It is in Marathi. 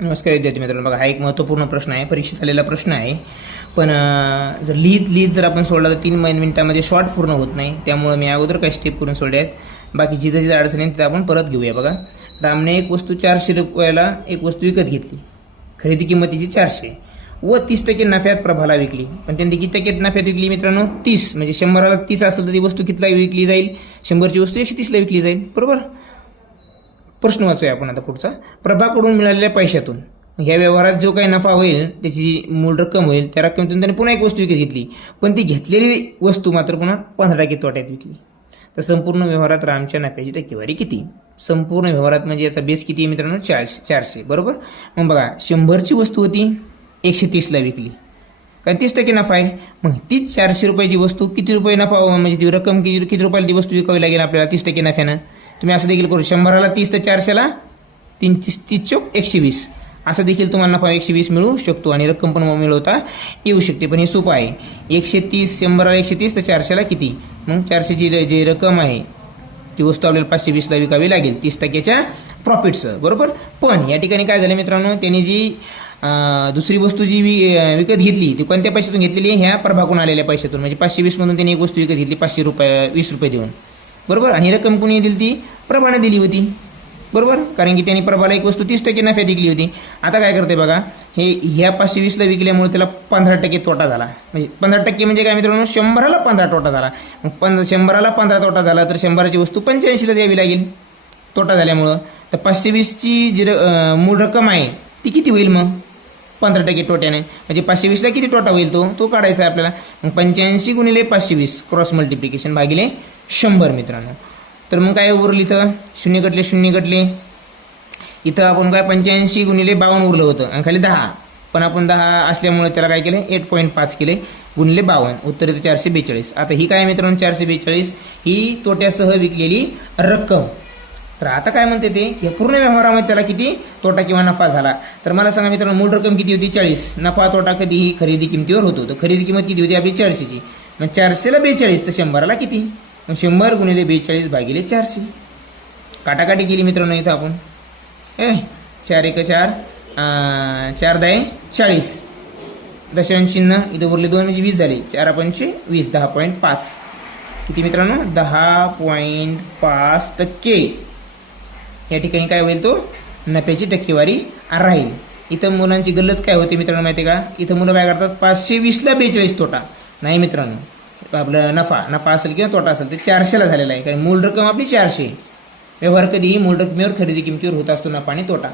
नमस्कार विद्यार्थी मित्रांनो, बघा हा एक महत्त्वपूर्ण प्रश्न आहे, परीक्षेत आलेला प्रश्न आहे. पण जर लिहित जर आपण सोडला तर 3 मिनिटांमध्ये शॉर्ट पूर्ण होत नाही. त्यामुळे मी अगोदर काही स्टेप करून सोडले आहेत. बाकी जिथं जिथं अडचण आहे तिथं आपण परत घेऊया. बघा, रामने एक वस्तू 400 रुपयाला एक वस्तू विकत घेतली. खरेदी किंमतीची 400 व 30% नफ्यात प्रभाला विकली. पण त्यांनी किती टक्के नफ्यात विकली मित्रांनो? 30. म्हणजे 100ला 30 असेल तर ती वस्तू कितीला विकली जाईल? 100ची वस्तू 130ला विकली जाईल. बरोबर. प्रश्न वाचूया आपण आता पुढचा. प्रभाकडून मिळालेल्या पैशातून ह्या व्यवहारात जो काही नफा होईल त्याची जी मूळ रक्कम होईल त्या रक्कमेतून त्याने पुन्हा एक वस्तू विकत घेतली. पण ती घेतलेली वस्तू मात्र पुन्हा 15% तोट्यात विकली. तर संपूर्ण व्यवहारात रामच्या नफ्याची टक्केवारी किती? संपूर्ण व्यवहारात म्हणजे याचा बेस किती आहे मित्रांनो? 400. बरोबर. मग बघा, 100ची वस्तू होती, 130ला विकली, कारण 30% नफा आहे. मग तीच 400 रुपयाची वस्तू किती रुपये नफा, म्हणजे ती रक्कम किती रुपयाला ती वस्तू विकावी लागेल आपल्याला 30% नफ्यानं? तुम्ही असं देखील करू, 100ला 30 तर 400ला 30 चौक 120, असं देखील तुम्हाला नफा 120 मिळू शकतो आणि रक्कम पण मिळवता येऊ शकते. पण हे सोपं आहे. 130, 100ला 130 तर 400ला किती? मग 400ची जी रक्कम आहे ती वस्तू आपल्याला 520ला विकावी लागेल 30%च्या प्रॉफिटसह. बरोबर. पण या ठिकाणी काय झालं मित्रांनो, त्यांनी जी दुसरी वस्तू जी विकत घेतली ती कोणत्या पैशातून घेतलेली आहे? ह्या प्रभागून आलेल्या पैशातून. म्हणजे 520 मधून त्यांनी एक वस्तू विकत घेतली 20 रुपये देऊन. बरोबर. आणि रक्कम कोणी दिली? ती प्रभाने दिली होती. बरोबर. कारण की त्यांनी प्रभाला एक वस्तू 30% नफ्यात विकली होती. आता काय करते बघा, हे ह्या 520ला विकल्यामुळे त्याला 15% तोटा झाला. म्हणजे 15% म्हणजे काय मित्रांनो? 100ला 15 तोटा झाला. मग 100ला 15 तोटा झाला तर 100ची वस्तू 85ला द्यावी लागेल तोटा झाल्यामुळं. तर 520ची जी मूळ रक्कम आहे ती किती होईल मग? 15% तोट्याने. म्हणजे 520ला किती तोटा होईल तो काढायचा आहे आपल्याला. मग 85 गुणिले 520 क्रॉस मल्टिप्लिकेशन भागिले 100 मित्रांनो. तर मग काय उरलं इथं? शून्य गटले. इथं आपण काय 85 गुणिले 52 उरलं होतं आणि खाली 10. पण आपण 10 असल्यामुळे त्याला काय केलं? 8.5 केले गुणिले 52. उत्तर येतं 442. आता ही काय मित्रांनो? 442 ही तोट्यासह विकलेली रक्कम. तर आता काय म्हणते ते, या पूर्ण व्यवहारामध्ये त्याला किती तोटा किंवा नफा झाला? तर मला सांगा मित्रांनो, मूळ रक्कम किती होती? 40. नफा तोटा कधीही खरेदी किमतीवर होतो. तर खरेदी किंमत किती होती आपली? 400ची. मग 400ला 42 तर 100ला किती? मग 100 गुणिले 42 भागिले 400. काटाकाटी केली मित्रांनो इथं आपण. 4 1 4, 4 10 40. दशांश चिन्ह इथं उरले 2 म्हणजे 20 झाले. 4 पंचे 20, 10.5. किती मित्रांनो? 10.5% या ठिकाणी काय होईल? तो नफ्याची टक्केवारी राहील. इथं मुलांची गल्लत काय होते मित्रांनो माहिती आहे का? इथं मुलं काय करतात? 520ला 42 तोटा. नाही मित्रांनो, आपलं नफा असेल किंवा तोटा असेल तर 400ला झालेला आहे. कारण मूळ रक्कम आपली 400. व्यवहार कधीही मूळ रकमेवर खरेदी किमतीवर होत असतो नफा आणि तोटा.